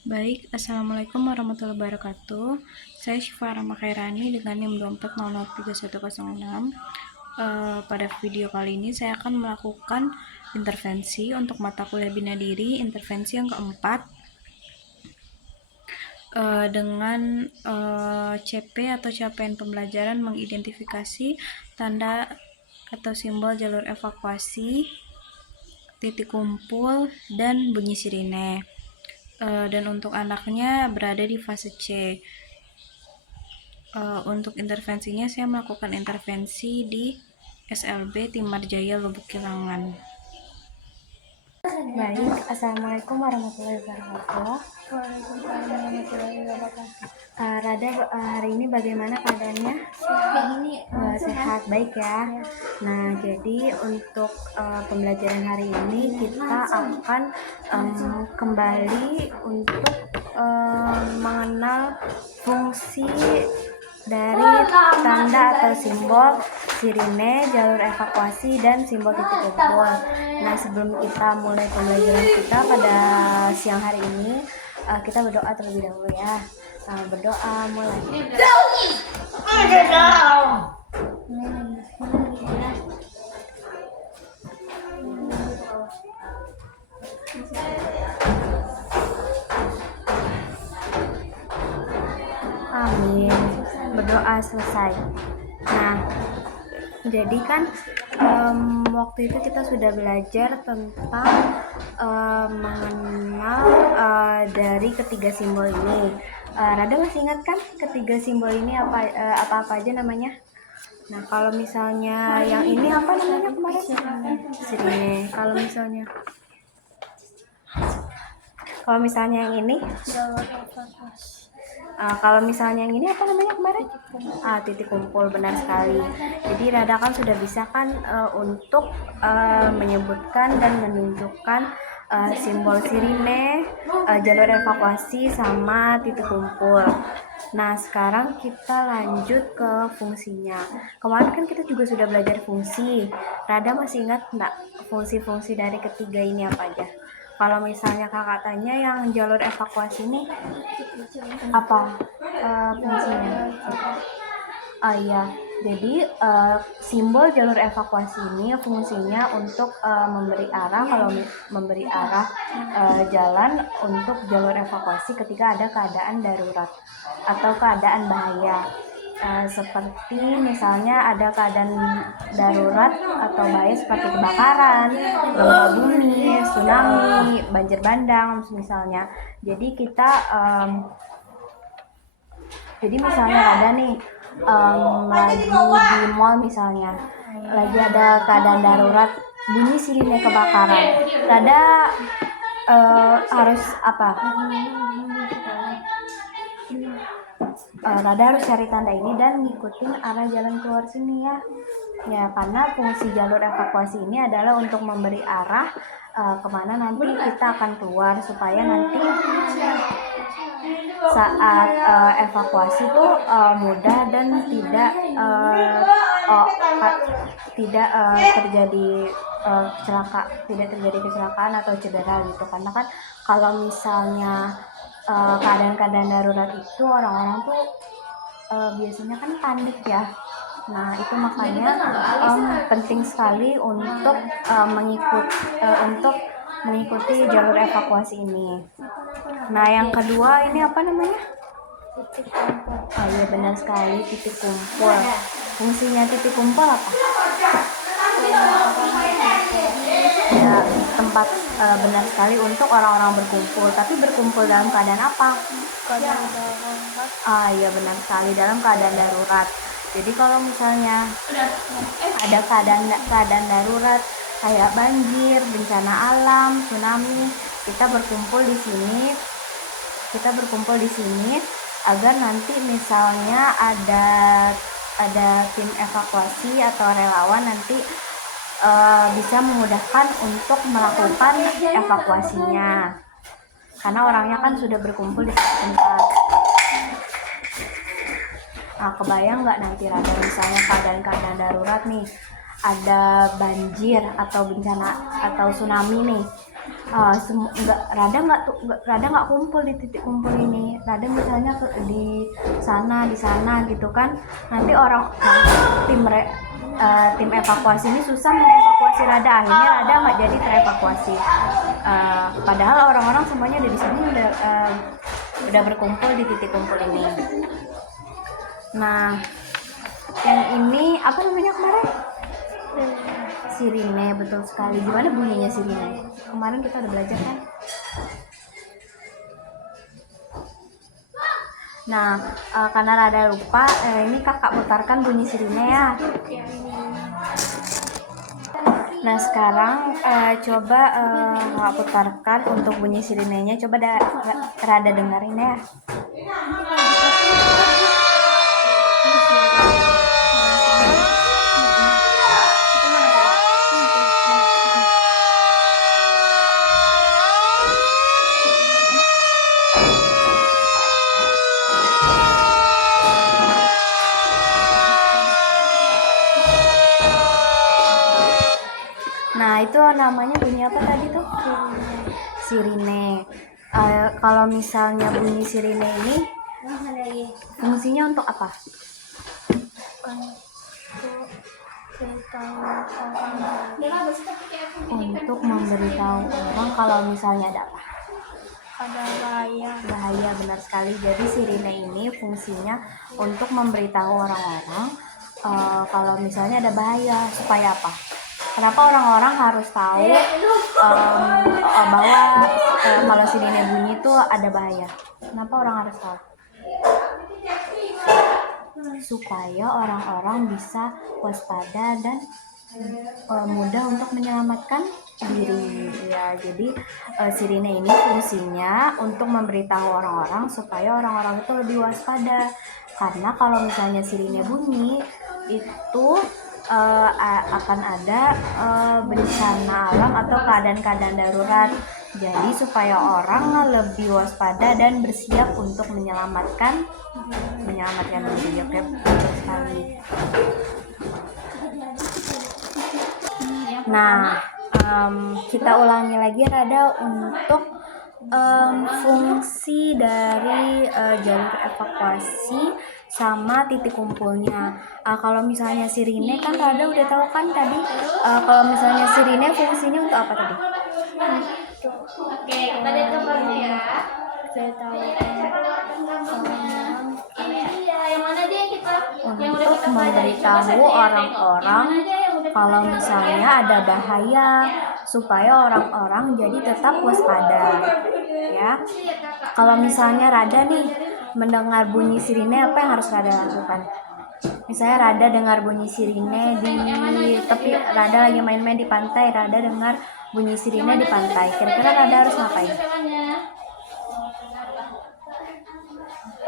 Baik, Assalamualaikum warahmatullahi wabarakatuh. Saya Syifa Rahma Khairani dengan NIM 24003106. Pada video kali ini saya akan melakukan intervensi untuk mata kuliah bina diri, intervensi yang keempat, dengan CP atau capaian pembelajaran mengidentifikasi tanda atau simbol jalur evakuasi, titik kumpul, dan bunyi sirine. Dan untuk anaknya berada di fase C. Untuk intervensinya saya melakukan intervensi di SLB Timarjaya Lubuk Kilangan. Baik, Assalamualaikum warahmatullahi wabarakatuh. Waalaikumsalam warahmatullahi wabarakatuh. Rada, hari ini bagaimana keadaannya? Sehat, baik ya. Nah, jadi untuk pembelajaran hari ini kita akan kembali untuk mengenal fungsi dari tanda atau simbol sirine, jalur evakuasi, dan simbol titik kumpul. Nah, sebelum kita mulai pembelajaran kita pada siang hari ini, kita berdoa terlebih dahulu ya. Berdoa mulai. Amin. Berdoa selesai. Nah, jadi kan waktu itu kita sudah belajar tentang mengenal dari ketiga simbol ini. Rada masih ingat kan ketiga simbol ini apa aja namanya? Nah, kalau misalnya yang ini apa namanya kemarin? Sirine. Kalau misalnya yang ini? Jalur evakuasi. Kalau misalnya yang ini apa namanya kemarin? Titik kumpul, benar sekali. Jadi Rada kan sudah bisa kan untuk menyebutkan dan menunjukkan simbol sirine, jalur evakuasi, sama titik kumpul. Nah, sekarang kita lanjut ke fungsinya. Kemarin kan kita juga sudah belajar fungsi. Rada masih ingat enggak fungsi-fungsi dari ketiga ini apa aja? Kalau misalnya kakak tanya yang jalur evakuasi ini apa fungsinya? Iya, jadi simbol jalur evakuasi ini fungsinya untuk memberi arah, memberi arah jalan untuk jalur evakuasi ketika ada keadaan darurat atau keadaan bahaya. Seperti misalnya ada keadaan darurat atau bahaya seperti kebakaran, gempa bumi, tsunami, banjir bandang misalnya. Jadi misalnya ada nih lagi di mall misalnya, lagi ada keadaan darurat, bunyi sirine kebakaran. Harus apa? Rada harus cari tanda ini dan ngikutin arah jalan keluar sini ya. Ya, karena fungsi jalur evakuasi ini adalah untuk memberi arah kemana nanti kita akan keluar, supaya nanti saat evakuasi itu mudah dan tidak terjadi kecelakaan atau cedera gitu. Karena kan kalau misalnya keadaan-keadaan darurat itu orang-orang tuh biasanya kan panik ya. Nah, itu makanya penting sekali untuk mengikuti jalur evakuasi ini. Nah, yang kedua ini apa namanya? Titik kumpul. Iya, benar sekali, titik kumpul. Fungsinya titik kumpul apa? Ya, tempat benar sekali untuk orang-orang berkumpul. Tapi berkumpul dalam keadaan apa? Keadaan darurat. Iya, benar sekali, dalam keadaan darurat. Jadi kalau misalnya ada keadaan darurat kayak banjir, bencana alam, tsunami, kita berkumpul di sini agar nanti misalnya ada tim evakuasi atau relawan nanti bisa memudahkan untuk melakukan evakuasinya, karena orangnya kan sudah berkumpul di satu tempat. Nah, kebayang nggak nanti Rada misalnya keadaan darurat nih, ada banjir atau bencana atau tsunami nih. Rada nggak kumpul di titik kumpul ini. Rada misalnya di sana gitu kan. Nanti tim evakuasi ini susah mengevakuasi Rada. Akhirnya Rada nggak jadi terevakuasi. Padahal orang-orang semuanya ada di sini udah berkumpul di titik kumpul ini. Nah, yang ini apa namanya kemarin? Sirine, betul sekali. Gimana bunyinya sirine? Kemarin kita udah belajar kan? Nah, karena Rada lupa, ini kakak putarkan bunyi sirine ya. Nah, sekarang coba kakak putarkan untuk bunyi sirinenya. Coba Rada dengerin ya. Nah, itu namanya bunyi apa tadi tuh? Sirine. Kalau misalnya bunyi sirine ini fungsinya untuk apa? Untuk memberitahu orang kalau misalnya ada apa? Ada bahaya. Bahaya, benar sekali. Jadi sirine ini fungsinya untuk memberitahu orang-orang kalau misalnya ada bahaya. Supaya apa? Kenapa orang-orang harus tahu bahwa kalau sirine bunyi itu ada bahaya? Kenapa orang harus tahu? Supaya orang-orang bisa waspada dan mudah untuk menyelamatkan diri ya. Jadi sirine ini fungsinya untuk memberitahu orang-orang supaya orang-orang itu lebih waspada. Karena kalau misalnya sirine bunyi itu akan ada bencana alam atau keadaan-keadaan darurat. Jadi supaya orang lebih waspada dan bersiap untuk menyelamatkan diri. Oke, betul sekali. Nah, kita ulangi lagi Rada untuk fungsi dari jalur evakuasi sama titik kumpulnya. Kalau misalnya sirine kan Rada udah tahu kan tadi. Kalau misalnya sirine fungsinya untuk apa tadi? Oke, kita lihat gambarnya ya. Saya tahu. Yang mana dia kita? Untuk memberitahu orang-orang kalau misalnya ada bahaya supaya orang-orang jadi tetap waspada ya. Kalau misalnya Rada nih mendengar bunyi sirine, apa yang harus Rada lakukan? Misalnya Rada dengar bunyi sirine di tepi, Rada lagi main-main di pantai, Rada dengar bunyi sirine di pantai, kira-kira Rada harus ngapain?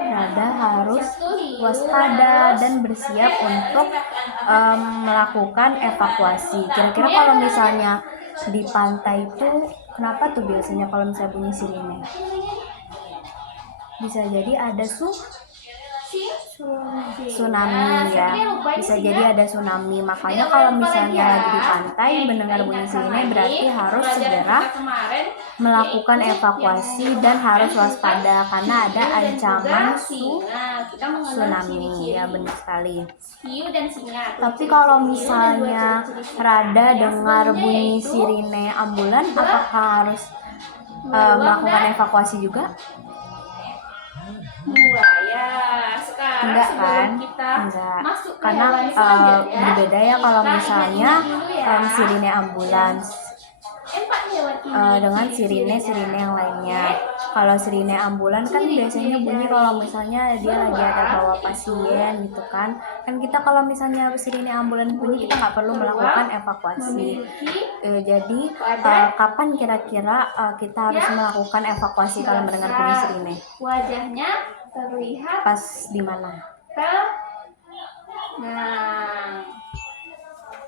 Rada harus waspada dan bersiap untuk melakukan evakuasi. Kira-kira kalau misalnya di pantai itu kenapa tuh biasanya kalau misalnya bunyi sirine? Bisa jadi ada tsunami ya, bisa jadi ada tsunami. Makanya kalau misalnya lagi di pantai mendengar bunyi sirine berarti harus segera melakukan evakuasi dan harus waspada karena ada ancaman tsunami ya, benar sekali. Tapi kalau misalnya Rada dengar bunyi sirine ambulan, apakah harus melakukan evakuasi juga? Enggak kan? Enggak. Karena berbeda ya kalau misalnya sirine ambulans dengan sirine yang lainnya. Kalau sirine ambulans kan biasanya bunyi kalau misalnya dia lagi ada bawa pasien gitu kan. Kan kita kalau misalnya sirine ambulans bunyi kita nggak perlu melakukan evakuasi. Jadi kapan kira-kira kita harus melakukan evakuasi kalau mendengar bunyi sirine? Wajahnya terlihat Pas di mana? Nah,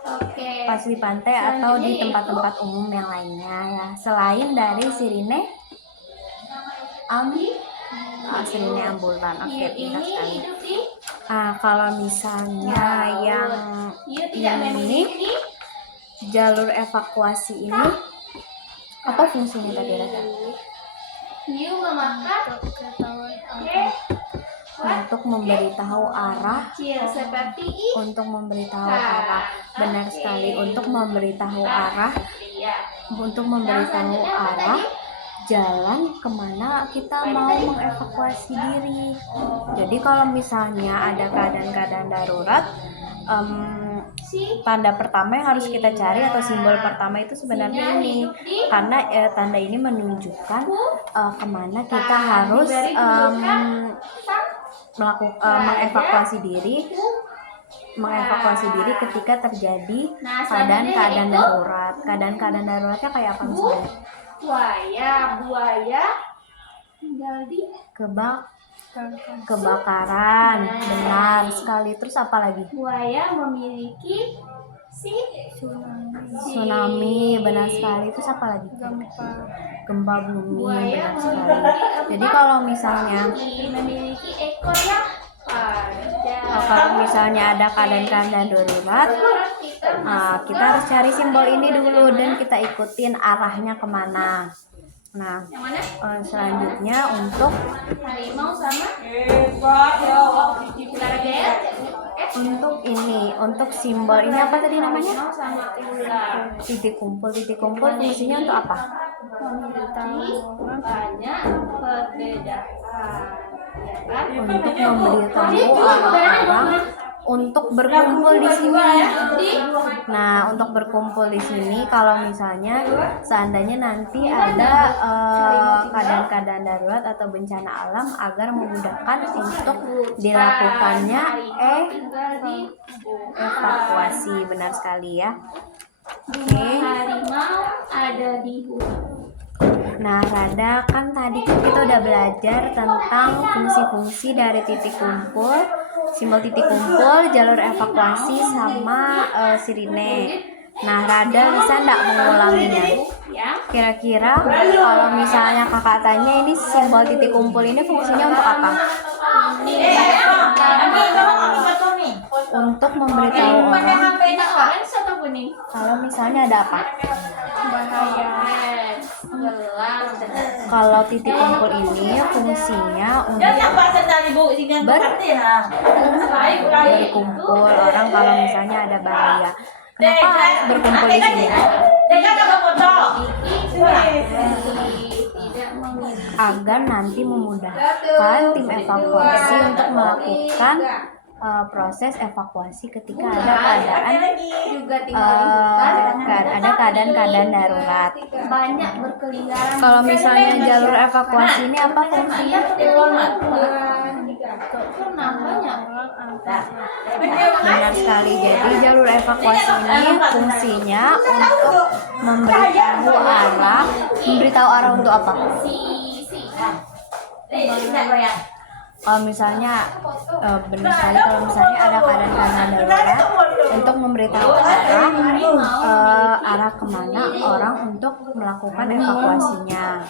oke. Pas di pantai atau di tempat-tempat umum yang lainnya ya. Selain dari sirine sirine ambulan. Oke, pintar sekali. Kalau misalnya yang ini jalur evakuasi ini Apa fungsinya tadi Rada? You memakan. Oke. Untuk memberitahu arah. Kecil seperti ini. Untuk memberitahu arah. Benar sekali, untuk memberitahu arah. Iya. Untuk memberitahu arah jalan kemana kita mau mengevakuasi diri. Jadi kalau misalnya ada keadaan-keadaan darurat, tanda pertama yang harus kita cari atau simbol pertama itu sebenarnya ini, karena tanda ini menunjukkan kemana kita harus mengevakuasi diri ketika terjadi keadaan-keadaan darurat. Keadaan-keadaan daruratnya kayak apa misalnya? Buaya tinggal di kebakaran. Benar sekali. Terus apa lagi? buaya memiliki Tsunami. Benar sekali. Terus apa lagi? Gempa bumi. buaya Benar sekali. memiliki Jadi kalau misalnya memiliki ekor yang panjang. kalau misalnya ada keadaan-keadaan darurat, kita harus cari simbol ini dulu dan kita ikutin arahnya kemana. Nah, Yang mana? selanjutnya untuk Harimau sama Gajah. untuk simbol ini apa tadi namanya? Harimau sama ular. Titik kumpul fungsinya untuk apa? Memiliki banyak perbedaan. Ya kan? Untuk memberitahu orang-orang untuk berkumpul di sini. Nah, untuk berkumpul di sini kalau misalnya seandainya nanti ada keadaan-keadaan darurat atau bencana alam agar memudahkan untuk dilakukannya evakuasi. Benar sekali ya. Oke. Harimau ada di hutan. Nah, Rada, kan tadi kita udah belajar tentang fungsi-fungsi dari titik kumpul, simbol titik kumpul, jalur evakuasi, sama sirine. Nah, Rada bisa nggak mengulanginya? Kira-kira kalau misalnya kakak tanya ini simbol titik kumpul ini fungsinya untuk apa? Untuk memberitahu orang kalau misalnya ada apa? Kalau titik kumpul ini fungsinya untuk berkumpul orang kalau misalnya ada bahaya. Kenapa harus berkumpul di sini? Agar nanti memudahkan tim evakuasi untuk melakukan proses evakuasi ketika ada keadaan darurat. Banyak berkeliaran. Kalau misalnya jalur evakuasi ini apa fungsinya? Benar sekali. Jadi jalur evakuasi ini fungsinya untuk memberitahu arah untuk apa? Kalau misalnya benar sekali, kalau misalnya ada keadaan darurat untuk memberitahu arah kemana orang untuk melakukan evakuasinya.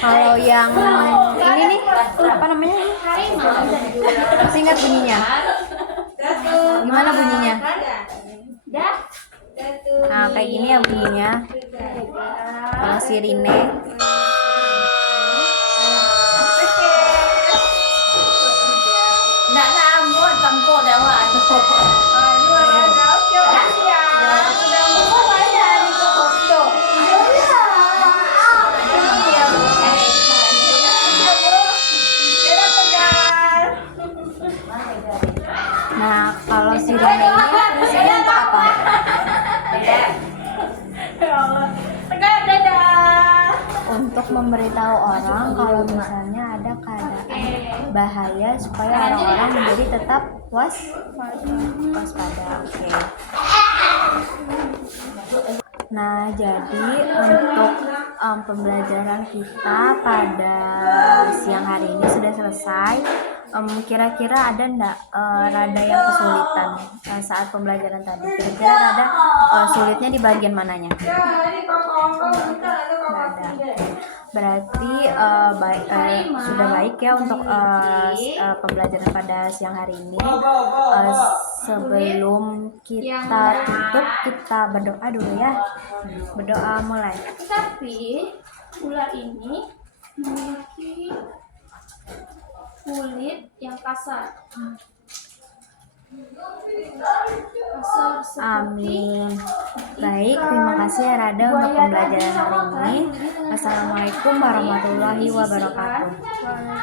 Kalau yang ini nih apa namanya? Masih ingat bunyinya? Gimana bunyinya? Nah, kayak gini ya bunyinya. Kalau sirine. Nah, kalau sirine ini fungsinya untuk apa? Untuk memberitahu orang kalau misalnya ada keadaan bahaya supaya orang-orang menjadi tetap waspada. Oke. Nah, jadi untuk pembelajaran kita pada siang hari ini sudah selesai. Kira-kira ada enggak Rada yang kesulitan saat pembelajaran tadi? Kira-kira Rada sulitnya di bagian mananya? Nggak ada. Berarti sudah baik ya untuk pembelajaran pada siang hari ini. Sebelum kita tutup, kita berdoa dulu ya. Berdoa mulai. Tapi ular ini memiliki kulit yang kasar. Amin. Baik, terima kasih ya Rada untuk pembelajaran hari ini. Assalamualaikum warahmatullahi wabarakatuh.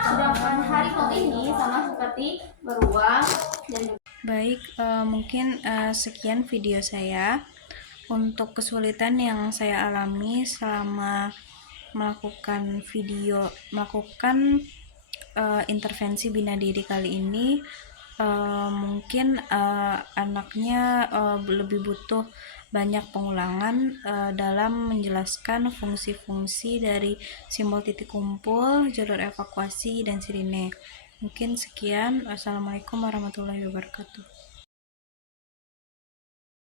Sedangkan harimau ini sama seperti beruang dan Baik, mungkin sekian video saya. Untuk kesulitan yang saya alami selama melakukan intervensi bina diri kali ini, mungkin anaknya lebih butuh banyak pengulangan dalam menjelaskan fungsi-fungsi dari simbol titik kumpul, jalur evakuasi, dan sirine. Mungkin sekian. Wassalamualaikum warahmatullahi wabarakatuh.